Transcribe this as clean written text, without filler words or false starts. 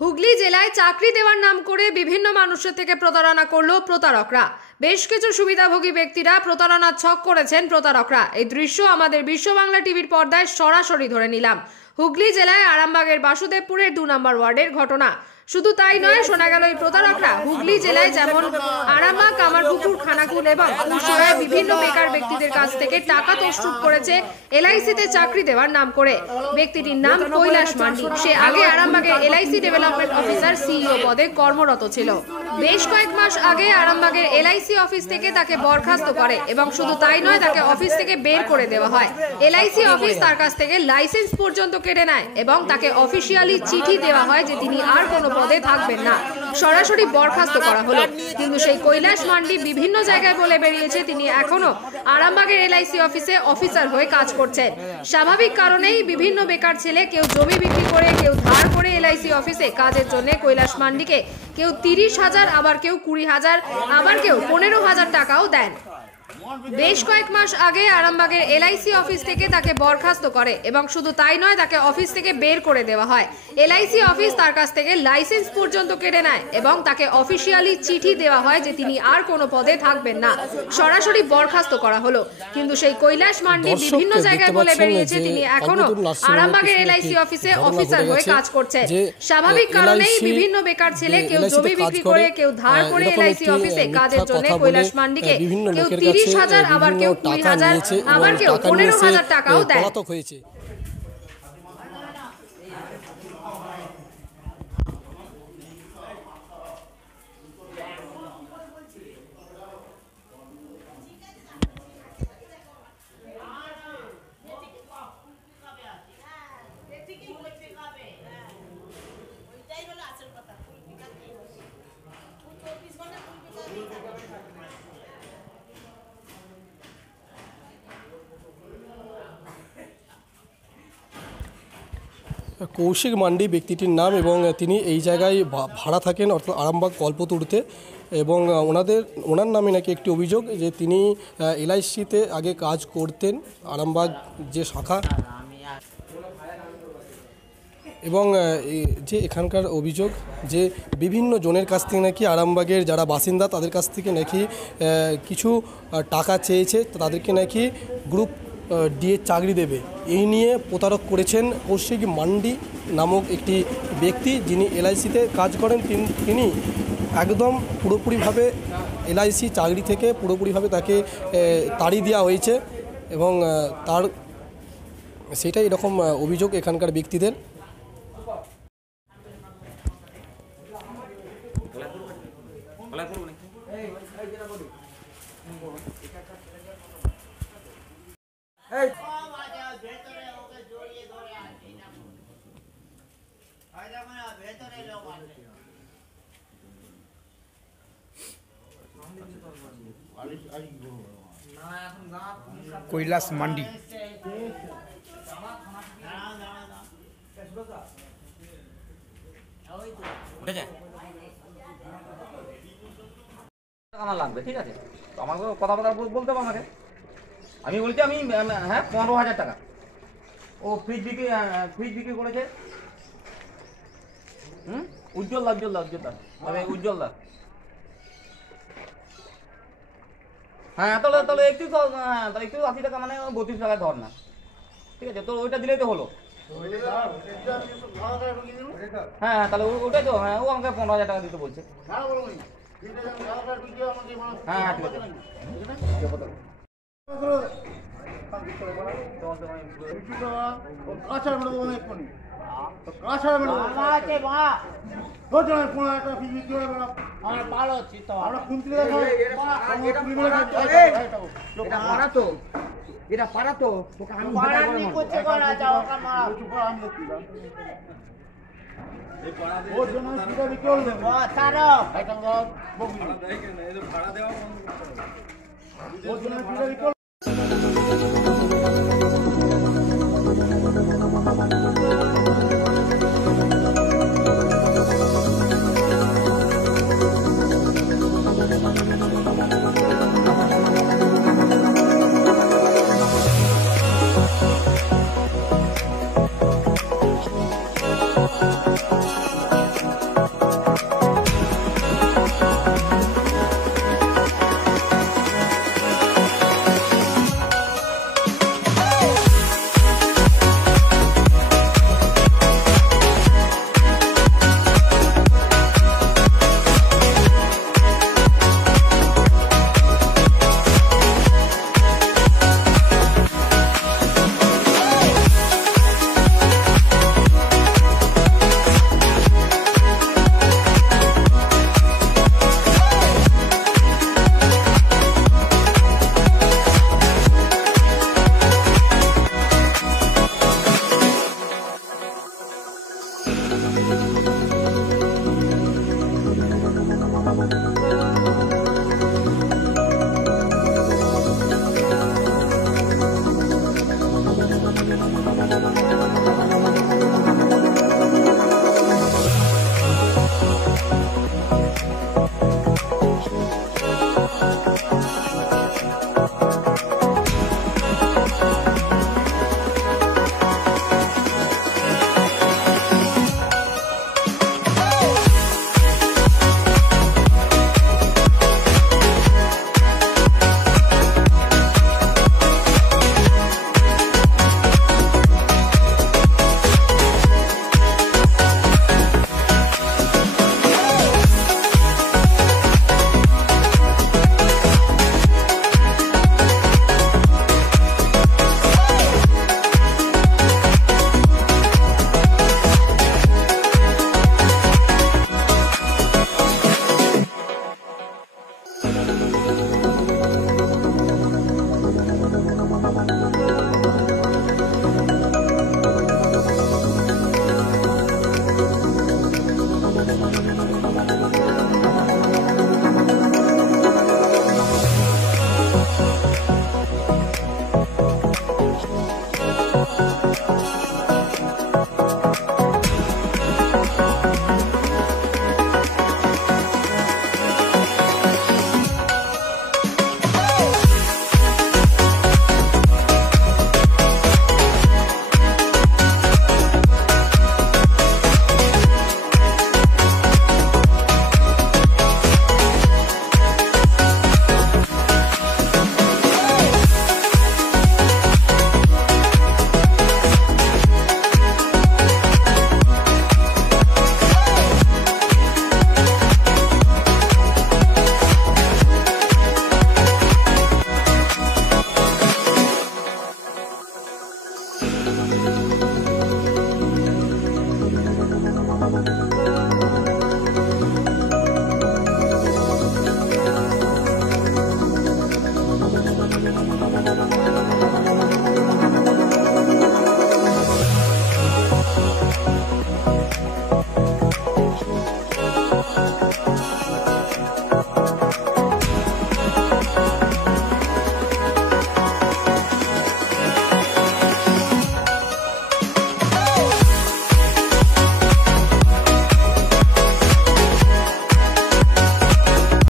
হুগলি জেলায় চাকরি দেওয়ার নাম করে বিভিন্ন মানুষের থেকে প্রতারণা করলো প্রতারকরা। বেশ কিছু সুবিধাভোগী ব্যক্তিরা প্রতারণার ছক করেছেন প্রতারকরা। এই দৃশ্য আমাদের বিশ্ব বাংলা টিভির পর্দায় সরাসরি ধরে নিলাম। হুগলি জেলায় আরামবাগের বাসুদেবপুরের 2 নম্বর ওয়ার্ডের ঘটনা। শুধু তাই নয়, শোনা গেল এই প্রতারকরা হুগলি জেলায় যেমন আরামবাগ, কামারপুকুর, খানাকুল এবং পুরসভায় বিভিন্ন বেকার ব্যক্তিদের কাছ থেকে টাকা তছরূপ করেছে এলআইসিতে চাকরি দেওয়ার নাম করে। ব্যক্তিটির নাম কৈলাস মান্ডি। সে আগে আরামবাগের এলআইসি ডেভেলপমেন্ট অফিসার সিইও পদে কর্মরত ছিল। বেশ কয়েক মাস আগে আরামবাগের এলআইসি অফিস থেকে তাকে বরখাস্ত করে এবং শুধু তাই নয়, তাকে অফিস থেকে বের করে দেওয়া হয়। এলআইসি অফিস তার কাছ থেকে লাইসেন্স পর্যন্ত কেড়ে নেয় এবং তাকে অফিসিয়ালি চিঠি দেওয়া হয় যে তিনি আর কোনো পদে থাকবেন না। সরাসরি বরখাস্ত করা হলো। কিন্তু সেই কৈলাস মান্ডি বিভিন্ন জায়গায় বলে বেরিয়েছে তিনি এখনো আরামবাগের এলআইসি অফিসে অফিসার হয়ে কাজ করছেন। স্বাভাবিক কারণেই বিভিন্ন বেকার ছেলে কেউ জমি বিক্রি করে, কেউ ধার করে এলআইসি অফিসে কাজের জন্য কৈলাস মান্ডিকে কেউ 30,000, আবার কেউ 20,000, আবার কেউ 15,000 টাকাও দেন। বেশ কয়েক মাস আগে আরামবাগের এলআইসি অফিস থেকে তাকে বরখাস্ত করে এবং শুধু তাই নয়, তাকে অফিস থেকে বের করে দেওয়া হয়। এলআইসি অফিস তার কাছ থেকে লাইসেন্স পর্যন্ত কেড়ে নেয় এবং তাকে অফিসিয়ালি চিঠি দেওয়া হয় যে তিনি আর কোনো পদে থাকবেন না। সরাসরি বরখাস্ত করা হলো। কিন্তু সেই কৈলাস মান্ডি বিভিন্ন জায়গায় বলে বেরিয়েছে তিনি এখনো আরামবাগের এলআইসি অফিসে অফিসার হয়ে কাজ করছেন। স্বাভাবিক কারণেই বিভিন্ন বেকার ছেলে কেউ জমি বিক্রি করে, কেউ ধার করে এলআইসি অফিসে কাজের জন্য কৈলাস মান্ডিকে কেউ 30,000, আবার কেউ 20,000, আবার কেউ 15,000 টাকাও দেয়। কৌশিক মান্ডি ব্যক্তিটির নাম এবং তিনি এই জায়গায় ভাড়া থাকেন, অর্থাৎ আরামবাগ কল্পতরুতে। এবং ওনার নামে নাকি একটি অভিযোগ যে তিনি এলআইসিতে আগে কাজ করতেন, আরামবাগ যে শাখা। এবং যে এখানকার অভিযোগ যে বিভিন্ন জনের কাছ থেকে নাকি আরামবাগের যারা বাসিন্দা তাদের কাছ থেকে নাকি কিছু টাকা চেয়েছে, তাদেরকে নাকি গ্রুপ দিয়ে চাকরি দেবে। এই নিয়ে প্রতারক করেছেন কৌশিক মান্ডি নামক একটি ব্যক্তি, যিনি এলআইসিতে কাজ করেন। তিনি একদম পুরোপুরিভাবে এলআইসি চাকরি থেকে পুরোপুরিভাবে তাকে তাড়িয়ে দেওয়া হয়েছে এবং তার সেটাই এরকম অভিযোগ এখানকার ব্যক্তিদের। কৈলাস মান্ডি আমার লাগবে, ঠিক আছে? তো আমাকে কথা বলতে হবে আমাকে। আমি বলছি আমি হ্যাঁ 15,000 টাকা ও ফ্রিজ বিক্রি করেছে। উজ্জ্বলদা উজ্জ্বলদা। হ্যাঁ তাহলে একটু 80 টাকা, মানে 32 টাকায় ধর না, ঠিক আছে? তো ওইটা দিলেই তো হলো। হ্যাঁ তাহলে ওটাই তো। হ্যাঁ, ও আমাকে 15,000 টাকা দিতে বলছে। হ্যাঁ ঠিক আছে। এটা পারা তো ওর জন্য রিপোর্ট।